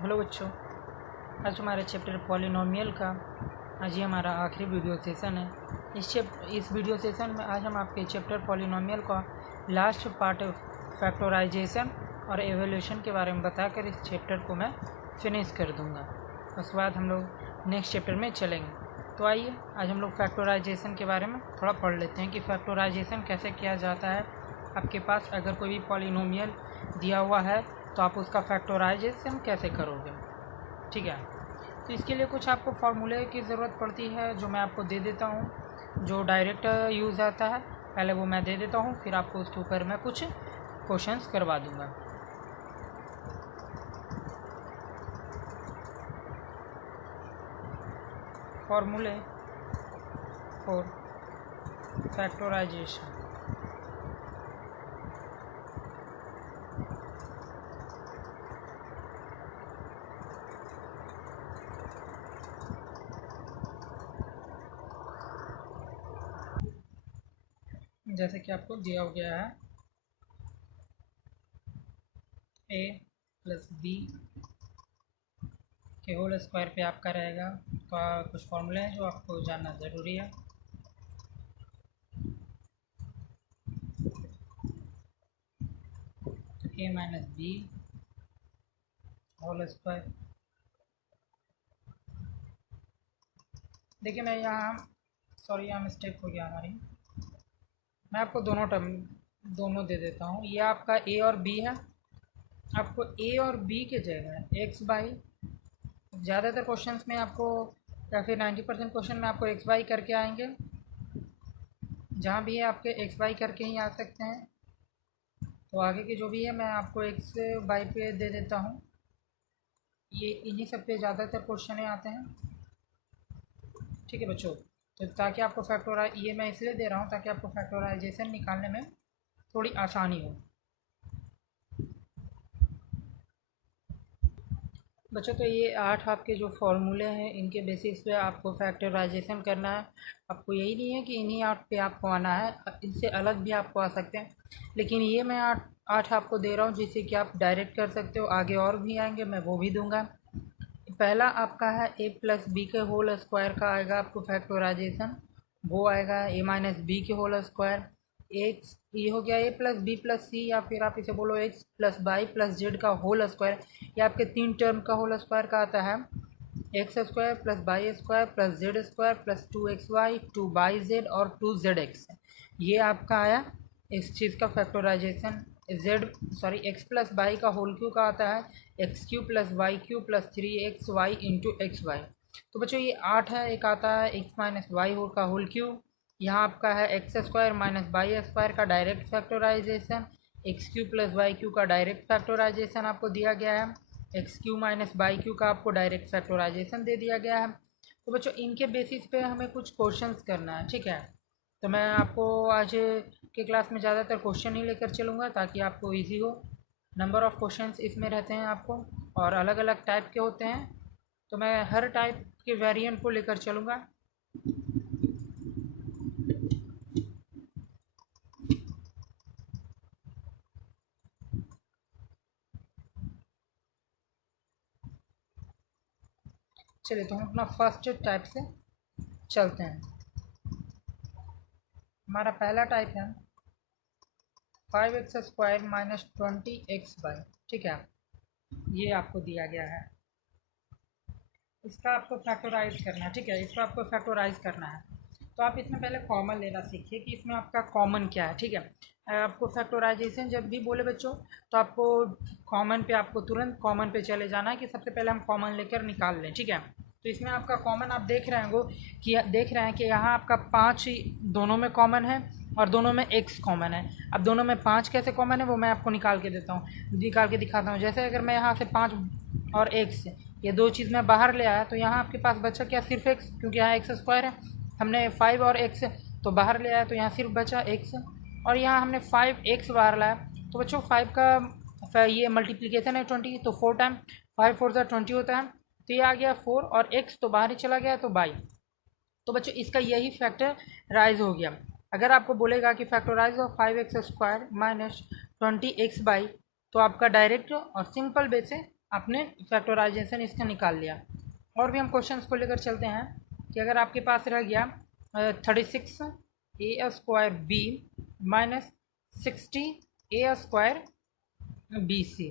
Hello बच्चों, आज हमारे चैप्टर पॉलिनोमियल का आज ये हमारा आखिरी वीडियो सेशन है। इस वीडियो सेशन में आज हम आपके चैप्टर पॉलिनोमियल का लास्ट पार्ट फैक्टराइजेशन और एवोल्यूशन के बारे में बताकर इस चैप्टर को मैं फिनिश कर दूंगा। उसके बाद हम लोग नेक्स्ट चैप्टर में चलेंगे। तो आइए आज हम लोग फैक्टराइजेशन के बारे में थोड़ा पढ़ लेते हैं कि फैक्टराइजेशन कैसे किया जाता है। आपके पास अगर कोई भी पॉलिनोमियल दिया हुआ है तो आप उसका फैक्टराइजेशन कैसे करोगे, ठीक है। तो इसके लिए कुछ आपको फार्मूले की ज़रूरत पड़ती है जो मैं आपको दे देता हूँ, जो डायरेक्ट यूज़ आता है। पहले वो मैं दे देता हूँ, फिर आपको उसके ऊपर मैं कुछ क्वेश्चंस करवा दूँगा। फार्मूले फॉर फैक्टराइजेशन। जैसे कि आपको दिया हो गया है a प्लस बी के होल स्क्वायर पे आपका रहेगा। तो कुछ फॉर्मूले हैं जो आपको जानना ज़रूरी है। a minus B whole square. देखिए मैं यहाँ यहाँ मिस्टेक हो गया हमारी। मैं आपको दोनों दे देता हूँ। ये आपका ए और बी है। आपको ए और बी के जगह एक्स बाई, ज़्यादातर क्वेश्चंस में आपको या फिर 90% क्वेश्चन में आपको एक्स बाई करके आएंगे। जहाँ भी है आपके एक्स बाई करके ही आ सकते हैं। तो आगे के जो भी है मैं आपको एक्स बाई पे दे देता हूँ। ये इन्हीं सब पे ज़्यादातर क्वेश्चन आते हैं, ठीक है बच्चों। तो ताकि आपको ये मैं इसलिए दे रहा हूँ ताकि आपको फैक्टराइजेशन निकालने में थोड़ी आसानी हो बच्चों। तो ये 8 आपके जो फॉर्मूले हैं इनके बेसिस पे आपको फैक्टराइजेशन करना है। आपको यही नहीं है कि इन्हीं 8 पे आपको आना है, इनसे अलग भी आपको आ सकते हैं। लेकिन ये मैं आठ आपको दे रहा हूँ जिससे कि आप डायरेक्ट कर सकते हो। आगे और भी आएंगे, मैं वो भी दूंगा। पहला आपका है ए प्लस बी के होल स्क्वायर का आएगा आपको फैक्टराइजेशन। वो आएगा ए माइनस बी के होल स्क्वायर। एक्स ये हो गया A plus B plus C, या फिर आप इसे बोलो X plus Y plus Z का होल स्क्वायर। ये आपके 3 टर्म का होल स्क्वायर का आता है। X square plus Y square plus Z square plus 2xy 2y z और 2zx। ये आपका आया इस चीज़ का फैक्टराइजेशन। एक्स प्लस वाई का होल क्यू का आता है x cube plus y cube plus 3xy into x y. तो बच्चों ये 8 है। एक आता है एक्स माइनस वाई का होल क्यू। यहाँ आपका है x square minus y square का direct factorization. X cube plus y cube का डायरेक्ट फैक्टराइजेशन आपको दिया गया है। X cube minus y cube का आपको डायरेक्ट फैक्टराइजेशन दे दिया गया है। तो बच्चों इनके बेसिस पे हमें कुछ क्वेश्चंस करना है, ठीक है। तो मैं आपको आज के क्लास में ज़्यादातर क्वेश्चन ही लेकर चलूँगा ताकि आपको इजी हो। नंबर ऑफ़ क्वेश्चंस इसमें रहते हैं आपको, और अलग अलग टाइप के होते हैं। तो मैं हर टाइप के वेरिएंट को लेकर चलूँगा। चलिए तो हम अपना फर्स्ट टाइप से चलते हैं। हमारा पहला टाइप है 5x² माइनस 20x/, ठीक है। ये आपको दिया गया है, इसका आपको फैक्टराइज करना है, ठीक है। इसको आपको फैक्टराइज करना है। तो आप इसमें पहले कॉमन लेना सीखिए कि इसमें आपका कॉमन क्या है, ठीक है। आपको फैक्टराइजेशन जब भी बोले बच्चों तो आपको कॉमन पे आपको तुरंत कॉमन पे चले जाना है कि सबसे पहले हम कॉमन लेकर निकाल लें, ठीक है। तो इसमें आपका कॉमन आप देख रहे हैं कि यहाँ आपका 5 दोनों में कॉमन है और दोनों में x कॉमन है। अब दोनों में 5 कैसे कॉमन है वो मैं आपको निकाल के दिखाता हूँ। जैसे अगर मैं यहाँ से 5 और x, ये दो चीज़ मैं बाहर ले आया तो यहाँ आपके पास बचा क्या, सिर्फ x, क्योंकि यहाँ एक्स स्क्वायर है। हमने 5 और x तो बाहर ले आया तो यहाँ सिर्फ बचा x, और यहाँ हमने 5x बाहर लाया। तो बच्चों 5 का ये मल्टीप्लिकेशन है 20, तो 4 टाइम 5 4 20 होता है। तो ये आ गया 4 और x तो बाहर ही चला गया तो बाई। तो बच्चों इसका यही फैक्टराइज हो गया। अगर आपको बोलेगा कि factorise of 5x² minus 20x/, तो आपका डायरेक्ट और सिंपल वे से आपने फैक्टराइजेशन इसका निकाल लिया। और भी हम क्वेश्चंस को लेकर चलते हैं कि अगर आपके पास रह गया 36 a² b minus 60 a² bc,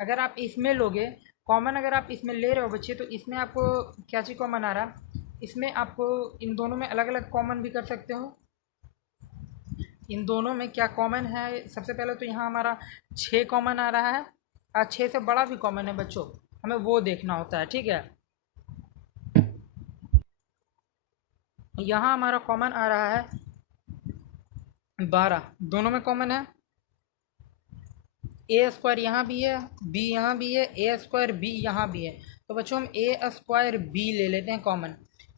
अगर आप इसमें लोगे कॉमन, अगर आप इसमें ले रहे हो बच्चे, तो इसमें आपको क्या चीज़ कॉमन आ रहा है, इसमें आपको इन दोनों में अलग अलग कॉमन भी कर सकते हो। इन दोनों में क्या कॉमन है, सबसे पहले तो यहाँ हमारा 6 कॉमन आ रहा है, और 6 से बड़ा भी कॉमन है बच्चों, हमें वो देखना होता है। ठीक है, यहाँ हमारा कॉमन आ रहा है 12, दोनों में कॉमन है। a² यहाँ भी है, b यहाँ भी है, a² b यहाँ भी है, तो बच्चों हम a² b ले लेते हैं कॉमन।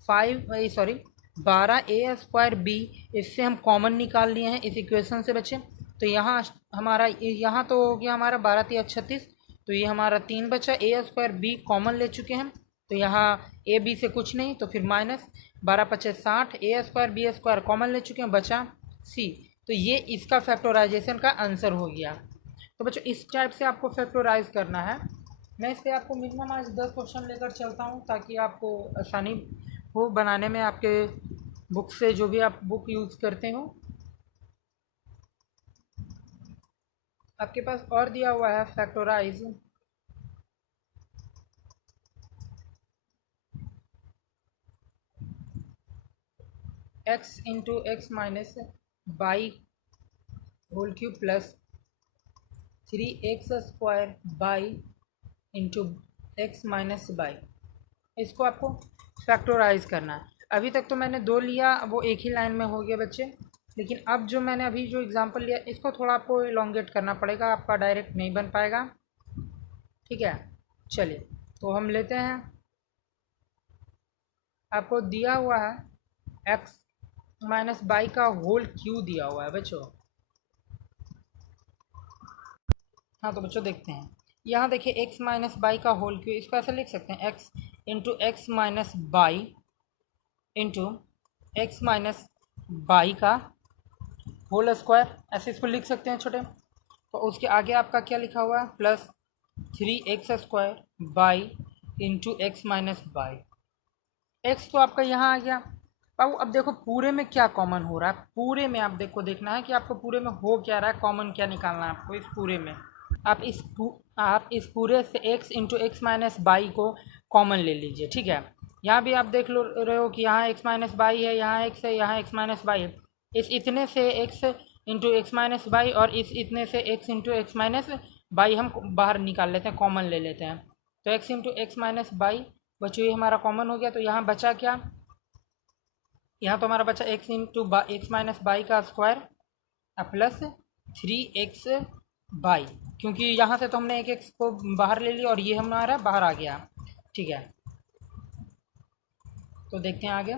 12 a² b, इससे हम कॉमन निकाल लिए हैं इस इक्वेशन से बच्चे। तो यहाँ हमारा, यहाँ तो हो गया हमारा 12 × 36, तो ये हमारा 3 बचा, a² b कॉमन ले चुके हैं, तो यहाँ a b से कुछ नहीं, तो फिर माइनस 12×5 = 60, a² b² कॉमन ले चुके हैं, बचा c। तो ये इसका फैक्टराइजेशन का आंसर हो गया। तो बच्चों इस टाइप से आपको फैक्टराइज करना है। मैं इस पर आपको मिनिमम आज 10 क्वेश्चन लेकर चलता हूँ, ताकि आपको आसानी हो बनाने में, आपके बुक से जो भी आप बुक यूज़ करते हो। आपके पास और दिया हुआ है factorize x into X minus Y whole cube plus 3x² Y into X minus Y, इसको आपको फैक्टराइज करना है। अभी तक तो मैंने 2 लिया, वो एक ही लाइन में हो गया बच्चे, लेकिन अब जो मैंने अभी जो एग्जांपल लिया, इसको थोड़ा आपको इलोंगेट करना पड़ेगा, आपका डायरेक्ट नहीं बन पाएगा। ठीक है, चलिए तो हम लेते हैं। आपको दिया हुआ है एक्स माइनस बाई का होल क्यू दिया हुआ है बच्चों। हाँ तो बच्चों देखते हैं, यहाँ देखिए एक्स माइनस बाई का होल क्यू, इसको ऐसे लिख सकते हैं x into X minus by into X minus by का होल स्क्वायर, ऐसे इसको लिख सकते हैं छोटे। तो उसके आगे आपका क्या लिखा हुआ है, plus 3x² Y into X minus by. X तो आपका यहाँ आ गया। अब देखो पूरे में क्या कॉमन हो रहा है, पूरे में आप देखना है कि आपको पूरे में हो क्या रहा है, कॉमन क्या निकालना है आपको इस पूरे में। आप इस पूरे से x into X minus by को कॉमन ले लीजिए। ठीक है, यहाँ भी आप देख लो रहे हो कि यहाँ x माइनस बाई है, यहाँ x है, यहाँ x माइनस बाई है। इस इतने से x into X minus by और इस इतने से x into X minus by हम बाहर निकाल लेते हैं, कॉमन ले लेते हैं। तो x into X minus by बच्चों ये हमारा कॉमन हो गया। तो यहाँ बचा क्या, यहाँ तो हमारा बचा x into X minus by का स्क्वायर प्लस 3x बाई, क्योंकि यहाँ से तो हमने एक एक्स को बाहर ले लिया और ये हमारा बाहर आ गया। ठीक है, तो देखते हैं आगे।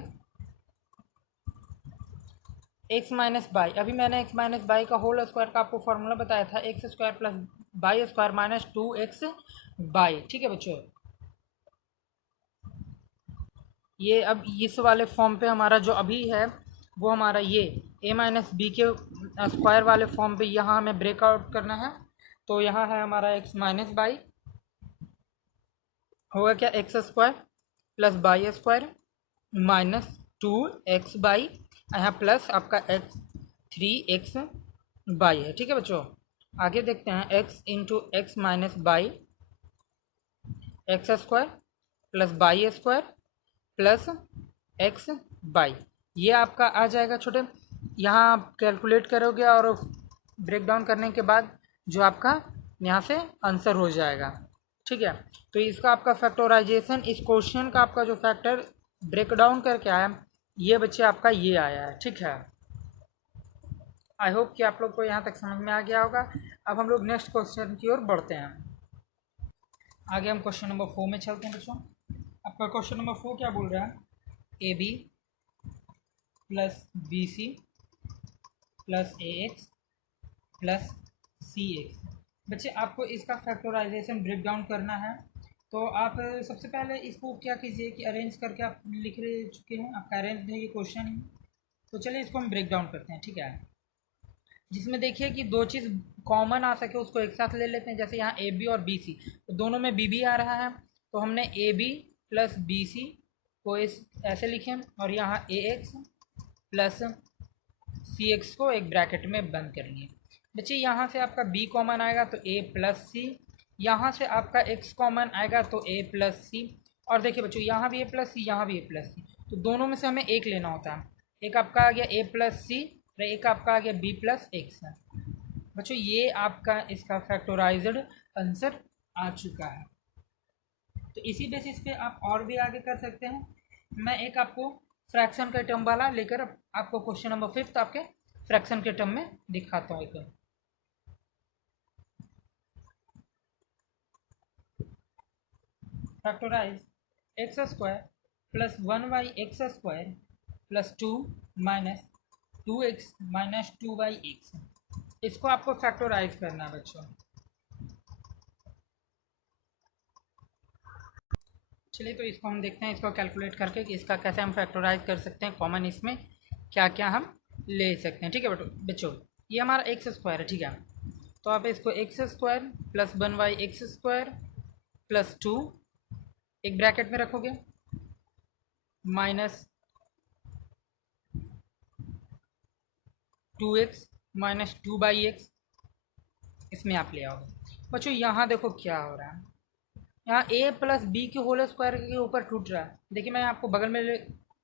एक्स माइनस बाई, अभी मैंने एक्स माइनस बाई का होल स्क्वायर का आपको फॉर्मूला बताया था, x² plus by square minus 2x by. ठीक है बच्चों, ये अब इस वाले फॉर्म पे हमारा जो अभी है वो हमारा ये a माइनस बी के स्क्वायर वाले फॉर्म पे यहाँ हमें ब्रेकआउट करना है। तो यहाँ है हमारा एक्स माइनस बाई, होगा क्या x² plus by square minus 2x by, यहाँ प्लस आपका x 3x बाई है। ठीक है बच्चों, आगे देखते हैं x into X minus by x² plus by square plus x by, ये आपका आ जाएगा छोटे। यहाँ आप कैलकुलेट करोगे और ब्रेक डाउन करने के बाद जो आपका यहाँ से आंसर हो जाएगा। ठीक है, तो इसका आपका फैक्टराइजेशन, इस क्वेश्चन का आपका जो फैक्टर ब्रेक डाउन करके आया, ये बच्चे आपका ये आया है। ठीक है, आई होप कि आप लोग को यहाँ तक समझ में आ गया होगा। अब हम लोग नेक्स्ट क्वेश्चन की ओर बढ़ते हैं। आगे हम क्वेश्चन नंबर 4 में चलते हैं बच्चों। आपका क्वेश्चन नंबर 4 क्या बोल रहा है, A B plus B C plus A X plus C X. बच्चे आपको इसका फैक्टराइजेशन ब्रेक डाउन करना है। तो आप सबसे पहले इसको क्या कीजिए कि अरेंज करके आप लिख रहे चुके हैं, आपका अरेंज है ये क्वेश्चन है। तो चलिए इसको हम ब्रेक डाउन करते हैं। ठीक है, जिसमें देखिए कि दो चीज़ कॉमन आ सके उसको एक साथ ले लेते हैं। जैसे यहाँ ए बी और बी सी, तो दोनों में बी बी आ रहा है, तो हमने A B plus B C को इस ऐसे लिखें, और यहाँ A X plus C X को एक ब्रैकेट में बंद कर लिए। बच्चे यहाँ से आपका b कॉमन आएगा तो a प्लस सी, यहाँ से आपका x कॉमन आएगा तो a प्लस सी, और देखिए बच्चों यहाँ भी a प्लस सी, यहाँ भी a प्लस सी, तो दोनों में से हमें एक लेना होता है। एक आपका आ गया a प्लस सी और एक आपका आ गया b प्लस एक्स। बच्चों ये आपका इसका फैक्टोराइज्ड आंसर आ चुका है। तो इसी बेसिस पे आप और भी आगे कर सकते हैं। मैं एक आपको फ्रैक्शन के टर्म वाला लेकर आपको क्वेश्चन नंबर 5 आपके फ्रैक्शन के टर्म में दिखाता हूँ। एक factorise x square plus 1/x² plus 2 minus 2x minus 2/x, इसको आपको फैक्टोराइज करना है बच्चों। चलिए तो इसको हम देखते हैं, इसको कैलकुलेट करके कि इसका कैसे हम फैक्टोराइज कर सकते हैं, कॉमन इसमें क्या क्या हम ले सकते हैं। ठीक है बच्चों, ये हमारा एक्स स्क्वायर है, ठीक है। तो आप इसको x square plus 1/x² plus 2 एक ब्रैकेट में रखोगे, माइनस 2x माइनस 2/x, इसमें आप ले आओगे। बच्चों यहाँ देखो क्या हो रहा है, यहाँ a प्लस बी के होल स्क्वायर के ऊपर टूट रहा है। देखिए मैं आपको बगल में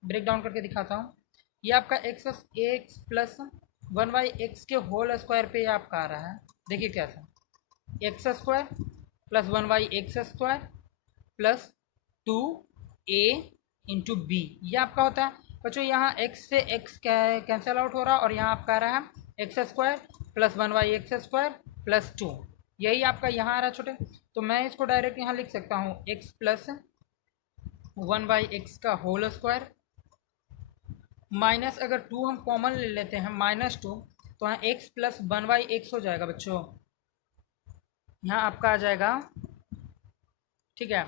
ब्रेक डाउन करके दिखाता हूँ। ये आपका एक्स प्लस 1/x के होल स्क्वायर पे आपका आ रहा है। देखिए कैसा, X square plus 1/x² plus 2a into B, ये आपका होता है। बच्चों यहाँ x से x कैंसिल आउट हो रहा है, और यहाँ आपका आ रहा है x square plus 1/x² plus 2, यही आपका यहाँ आ रहा है छोटे। तो मैं इसको डायरेक्ट यहाँ लिख सकता हूँ x प्लस 1/x का होल स्क्वायर माइनस, अगर 2 हम कॉमन ले लेते हैं -2, तो यहाँ x प्लस 1/x हो जाएगा बच्चों, यहाँ आपका आ जाएगा, ठीक है।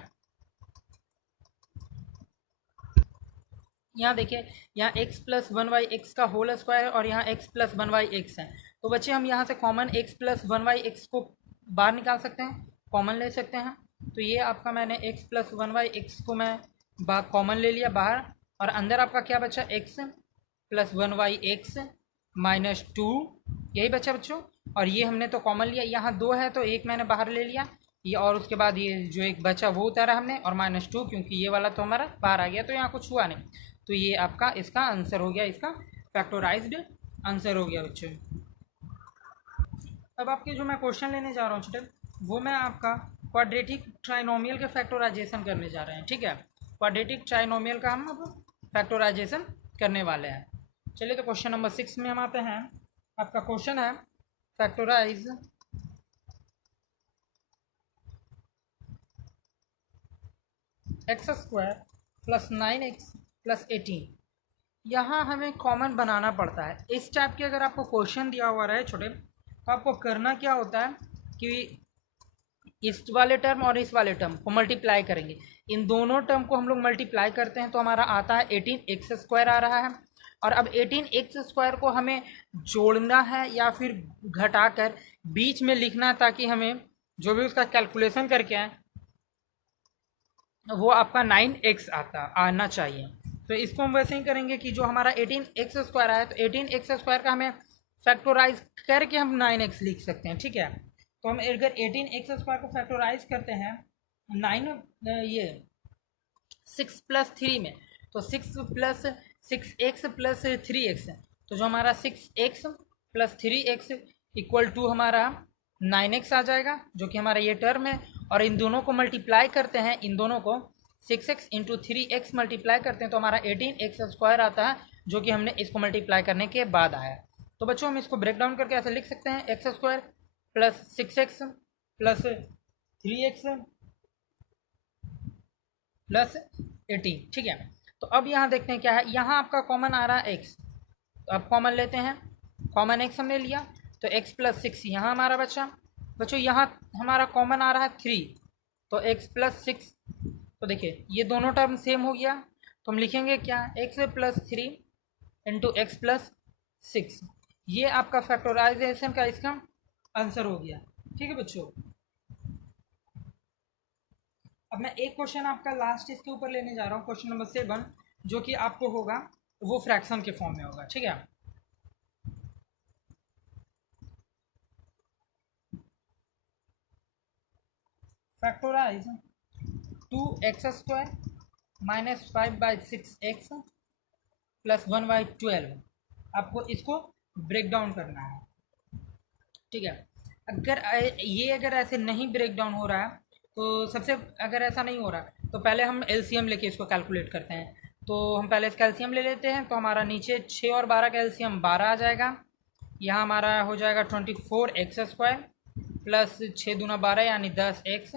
यहाँ देखिए, यहाँ x प्लस 1/x का होल स्क्वायर और यहाँ x प्लस 1/x है। तो बच्चे हम यहाँ से कॉमन x प्लस 1/x को बाहर निकाल सकते हैं, कॉमन ले सकते हैं। तो ये आपका मैंने x प्लस 1/x को मैं कॉमन ले लिया बाहर, और अंदर आपका क्या बचा, x प्लस 1/x माइनस 2, यही बचा बच्चों। और ये हमने तो कॉमन लिया, यहाँ 2 है तो एक मैंने बाहर ले लिया ये, और उसके बाद ये जो एक बचा वो उतारा हमने, और -2 क्योंकि ये वाला तो हमारा बाहर आ गया, तो यहाँ कुछ हुआ नहीं। तो ये आपका इसका आंसर हो गया, इसका फैक्टोराइज्ड आंसर हो गया बच्चों। अब आपके जो मैं क्वेश्चन लेने जा रहा हूँ छोटे, वो मैं आपका क्वाड्रेटिक ट्राइनोमियल के फैक्टोराइजेशन करने जा रहे हैं, ठीक है। क्वाड्रेटिक ट्राइनोमियल का हम अब फैक्टोराइजेशन करने वाले हैं। चलिए तो क्वेश्चन नंबर 6 में हम आते हैं। आपका क्वेश्चन है factorise x² plus 9x plus 18, यहाँ हमें कॉमन बनाना पड़ता है। इस टाइप के अगर आपको क्वेश्चन दिया हुआ रहे छोटे, तो आपको करना क्या होता है कि इस वाले टर्म और इस वाले टर्म को मल्टीप्लाई करेंगे। इन दोनों टर्म को हम लोग मल्टीप्लाई करते हैं तो हमारा आता है 18x² आ रहा है। और अब 18x² को हमें जोड़ना है या फिर घटाकर बीच में लिखना है, ताकि हमें जो भी उसका कैलकुलेशन करके आए वो आपका 9x आना चाहिए। तो इसको हम वैसे ही करेंगे कि जो हमारा 18x² आया, तो 18x² का हमें फैक्टोराइज करके हम 9x लिख सकते हैं, ठीक है। तो हम अगर 18x² को फैक्टोराइज करते हैं 6 प्लस 3 में, तो 6 प्लस 6x प्लस 3x, तो जो हमारा 6x plus 3x equal to हमारा 9x आ जाएगा, जो कि हमारा ये टर्म है। और इन दोनों को मल्टीप्लाई करते हैं, इन दोनों को 6x इंटू 3x मल्टीप्लाई करते हैं तो हमारा 18x² आता है, जो कि हमने इसको मल्टीप्लाई करने के बाद आया। तो बच्चों हम इसको ब्रेक डाउन करके ऐसे लिख सकते हैं, x² plus 6x plus 3x plus 18, ठीक है। तो अब यहाँ देखते हैं क्या है, यहाँ आपका कॉमन आ रहा है x, तो अब कॉमन लेते हैं, कॉमन x हमने लिया, तो x प्लस 6 यहाँ हमारा बचा। बच्चों यहाँ हमारा कॉमन आ रहा है 3, तो x प्लस 6, तो देखिए ये दोनों टर्म सेम हो गया, तो हम लिखेंगे क्या, x plus 3 into x plus 6, ये आपका फैक्टराइजेशन का इसका आंसर हो गया। ठीक है बच्चों, अब मैं एक क्वेश्चन आपका लास्ट इसके ऊपर लेने जा रहा हूँ, क्वेश्चन नंबर 7, जो कि आपको होगा वो फ्रैक्शन के फॉर्म में होगा। ठीक है, factorise 2x² minus 5/6x plus 1/12, आपको इसको ब्रेक डाउन करना है। ठीक है, अगर ऐसे नहीं ब्रेक डाउन हो रहा है, तो सबसे अगर ऐसा नहीं हो रहा तो पहले हम एलसीएम लेके इसको कैलकुलेट करते हैं। तो हम पहले इसका एलसीएम ले लेते हैं, तो हमारा नीचे 6 और 12 का एलसीएम 12 आ जाएगा। यहाँ हमारा हो जाएगा 24x² प्लस 6×2 = 12 यानी 10x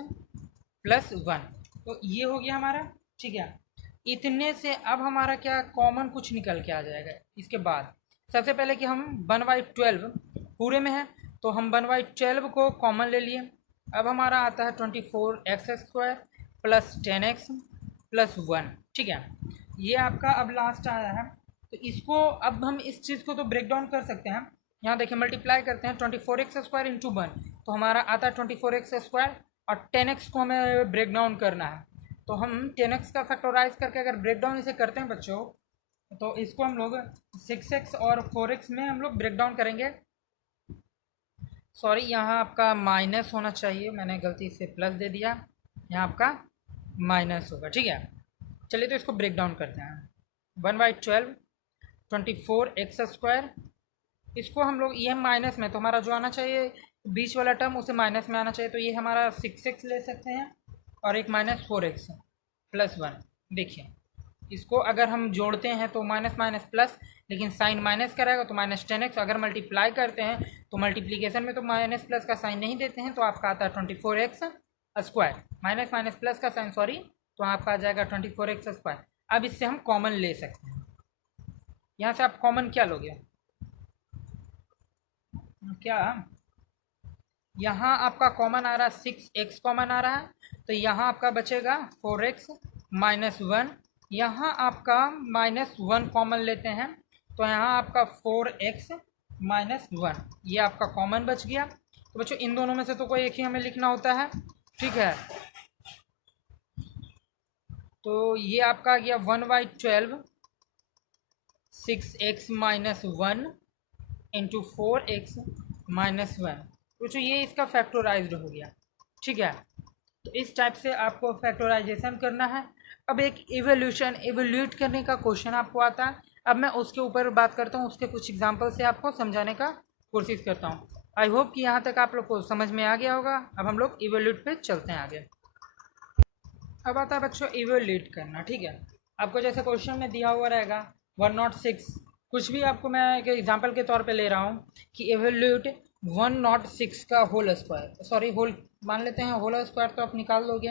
प्लस 1। तो ये हो गया हमारा। ठीक है, इतने से अब हमारा क्या कॉमन कुछ निकल के आ जाएगा। इसके बाद सबसे पहले कि हम 1/12 पूरे में है, तो हम 1/12 को कॉमन ले लिए। अब हमारा आता है 24x² प्लस 10x प्लस 1। ठीक है, ये आपका अब लास्ट आया है। तो इसको अब हम इस चीज़ को तो ब्रेक डाउन कर सकते हैं। यहाँ देखिए मल्टीप्लाई करते हैं 24x² इंटू 1, तो हमारा आता है 24x² और 10x को हमें ब्रेक डाउन करना है। तो हम 10x का फैक्टराइज करके अगर ब्रेक डाउन इसे करते हैं बच्चों, तो इसको हम लोग 6x और 4x में हम लोग ब्रेक डाउन करेंगे। सॉरी, यहाँ आपका माइनस होना चाहिए, मैंने गलती से प्लस दे दिया, यहाँ आपका माइनस होगा। ठीक है, चलिए तो इसको ब्रेक डाउन करते हैं। 1/12 24x², इसको हम लोग ये माइनस में, तो हमारा जो आना चाहिए बीच वाला टर्म उसे माइनस में आना चाहिए, तो ये हमारा 6x ले सकते हैं और एक माइनस 4x प्लस 1। देखिए इसको अगर हम जोड़ते हैं तो माइनस माइनस प्लस, लेकिन साइन माइनस का रहेगा तो -10x। अगर मल्टीप्लाई करते हैं तो मल्टीप्लीकेशन में तो माइनस प्लस का साइन नहीं देते हैं, तो आपका आता है 24x², माइनस माइनस प्लस का साइन सॉरी, तो आपका आ जाएगा 24x²। अब इससे हम कॉमन ले सकते हैं। यहाँ से आप कॉमन क्या लोगे, क्या यहाँ आपका कॉमन आ रहा है 6x कॉमन आ रहा है, तो यहाँ आपका बचेगा 4x माइनस 1। यहाँ आपका -1 कॉमन लेते हैं, तो यहाँ आपका 4x माइनस 1, ये आपका कॉमन बच गया। तो बच्चों इन दोनों में से तो कोई एक ही हमें लिखना होता है। ठीक है, तो ये आपका आ गया 1/12 6x minus 1 into 4x minus 1। तो ये इसका फैक्टराइज्ड हो गया। ठीक है, तो इस टाइप से आपको फैक्टराइजेशन करना है। अब एक इवोल्यूट करने का क्वेश्चन आपको आता है। अब मैं उसके ऊपर बात करता हूँ, उसके कुछ एग्जांपल से आपको समझाने का कोशिश करता हूँ। आई होप कि यहाँ तक आप लोग को समझ में आ गया होगा। अब हम लोग इवोल्यूट पे चलते हैं आगे। अब आता है बच्चों इवोल्यूट करना। ठीक है, आपको जैसे क्वेश्चन में दिया हुआ रहेगा 106, कुछ भी आपको मैं एक एग्जाम्पल के तौर पे ले रहा हूँ कि इवोल्यूट 106 का होल स्क्वायर, सॉरी होल मान लेते हैं, होल स्क्वायर तो आप निकाल दोगे,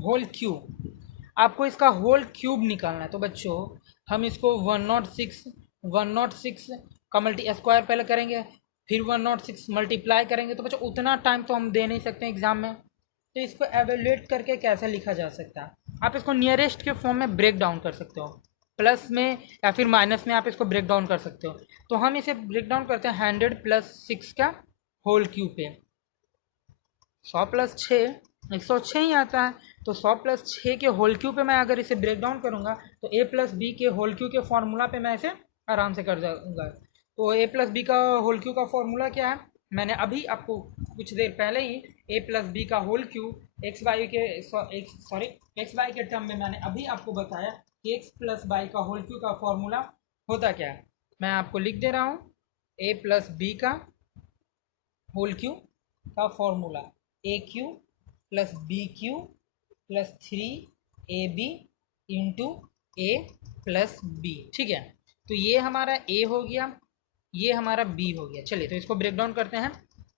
होल क्यूब, आपको इसका होल क्यूब निकालना है। तो बच्चों हम इसको 106 का मल्टी स्क्वायर पहले करेंगे, फिर 106 मल्टीप्लाई करेंगे, तो बच्चों उतना टाइम तो हम दे नहीं सकते एग्जाम में। तो इसको एवेल्यूएट करके कैसे लिखा जा सकता है, आप इसको नियरेस्ट के फॉर्म में ब्रेक डाउन कर सकते हो, प्लस में या फिर माइनस में आप इसको ब्रेक डाउन कर सकते हो। तो हम इसे ब्रेक डाउन करते हैं 100 + 6 का होल क्यूब पे। 100 + 6 106 ही आता है, तो 100 + 6 के होल क्यूब पे मैं अगर इसे ब्रेक डाउन करूँगा तो a + b के होल क्यूब के फॉर्मूला पे मैं इसे आराम से कर जाऊँगा। तो a + b का होल क्यूब का फॉर्मूला क्या है, मैंने अभी आपको कुछ देर पहले ही a + b का होल क्यूब एक्स वाई के टर्म में मैंने अभी आपको बताया कि x + y का होल क्यूब का फॉर्मूला होता क्या है। मैं आपको लिख दे रहा हूँ, a + b का होल क्यूब का formula AQ + BQ + 3AB into A + B। ठीक है, तो ये हमारा A हो गया, ये हमारा B हो गया। चलिए तो इसको ब्रेक डाउन करते हैं।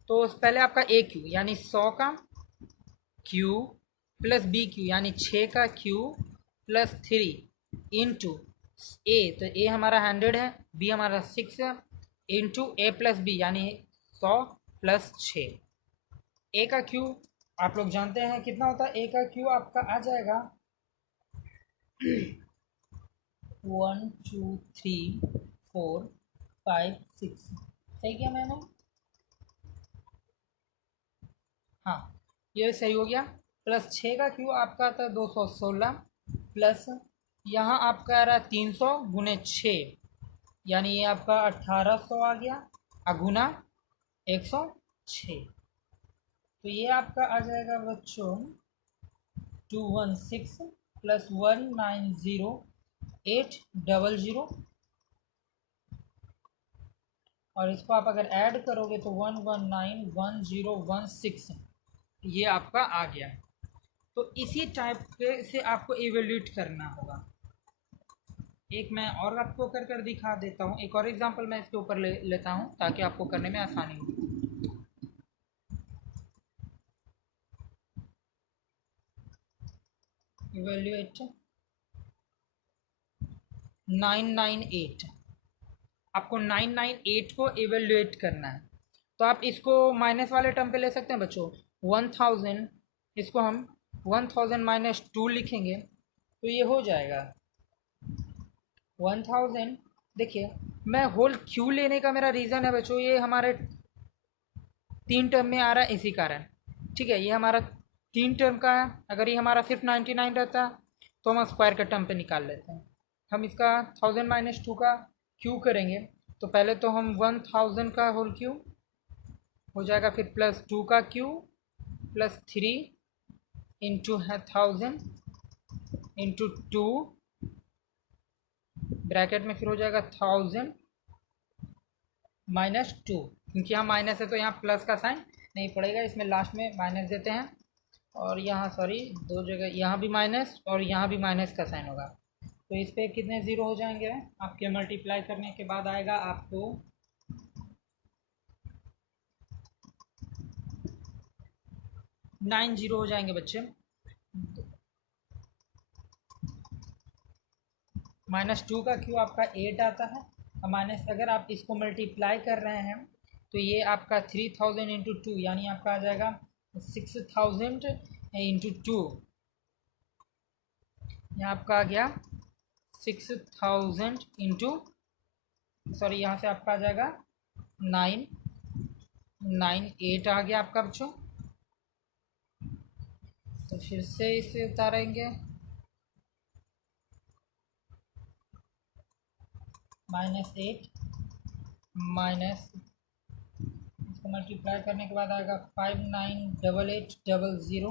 तो पहले आपका AQ यानी 100 का Q प्लस BQ यानी 6 का Q प्लस 3 इंटू A, तो A हमारा 100 है, B हमारा 6 है, इंटू A + B यानी 100 + 6। ए का क्यू आप लोग जानते हैं कितना होता है, ए का क्यू आपका आ जाएगा 1 2 3 4 56 सही किया मैंने? हाँ, ये सही हो गया। प्लस 6 का क्यू आपका आता है 216 प्लस यहाँ आपका आ रहा है 300 गुने 6, यानी ये आपका 1800 आ गया गुना 106। तो ये आपका आ जाएगा बच्चों 216 प्लस 190800, और इसको आप अगर ऐड करोगे तो 1191016, ये आपका आ गया। तो इसी टाइप के से आपको इवेल्यूट करना होगा। एक मैं और आपको कर दिखा देता हूँ, एक और एग्जांपल मैं इसके ऊपर लेता हूँ ताकि आपको करने में आसानी हो। इवेल्यूएट 998, आपको 998 को इवेल्यूएट करना है। तो आप इसको माइनस वाले टर्म पे ले सकते हैं बच्चों। 1000, इसको हम 1000 माइनस 2 लिखेंगे तो ये हो जाएगा 1000। देखिए, मैं होल क्यू लेने का मेरा रीज़न है बच्चों, ये हमारे 3 टर्म में आ रहा है इसी कारण। ठीक है, ये हमारा 3 टर्म का है। अगर ये हमारा सिर्फ 99 रहता तो हम स्क्वायर का टर्म पे निकाल लेते हैं। हम इसका 1000 माइनस 2 का क्यू करेंगे तो पहले तो हम 1000 का होल क्यू हो जाएगा, फिर प्लस 2 का क्यू प्लस 3 इंटू है 1000 इंटू 2 ब्रैकेट में, फिर हो जाएगा 1000 माइनस 2, क्योंकि यहाँ माइनस है तो यहाँ प्लस का साइन नहीं पड़ेगा, इसमें लास्ट में माइनस देते हैं। और यहाँ सॉरी, दो जगह यहाँ भी माइनस और यहाँ भी माइनस का साइन होगा। तो इस पर कितने ज़ीरो हो जाएंगे आपके मल्टीप्लाई करने के बाद? आएगा आपको 9 जीरो हो जाएंगे बच्चे। माइनस 2 का क्यू आपका 8 आता है, और माइनस अगर आप इसको मल्टीप्लाई कर रहे हैं तो ये आपका 3000 इंटू 2, यानी आपका आ जाएगा 6000 इंटू 2, यहाँ आपका आ गया 6000 इंटू, सॉरी यहाँ से आपका आ जाएगा 998 आ गया आपका बच्चों। तो फिर से इसे उतारेंगे, -8 माइनस, इसको मल्टीप्लाई करने के बाद आएगा 598800,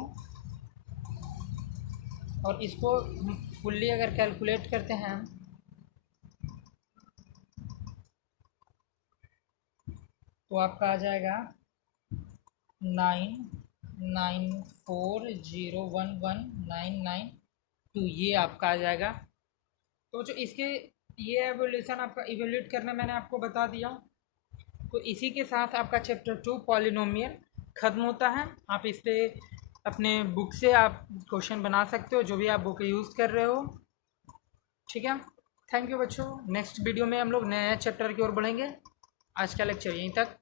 और इसको फुल्ली अगर कैलकुलेट करते हैं तो आपका आ जाएगा 994011992, ये आपका आ जाएगा। तो जो इसके ये एवोल्यूशन आपका इवेल्यूट करना मैंने आपको बता दिया। तो इसी के साथ आपका चैप्टर 2 पॉलिनोमियल ख़त्म होता है। आप इस पर अपने बुक से आप क्वेश्चन बना सकते हो, जो भी आप बुक यूज़ कर रहे हो। ठीक है, थैंक यू बच्चों। नेक्स्ट वीडियो में हम लोग नए चैप्टर की ओर बढ़ेंगे। आज का लेक्चर यहीं तक।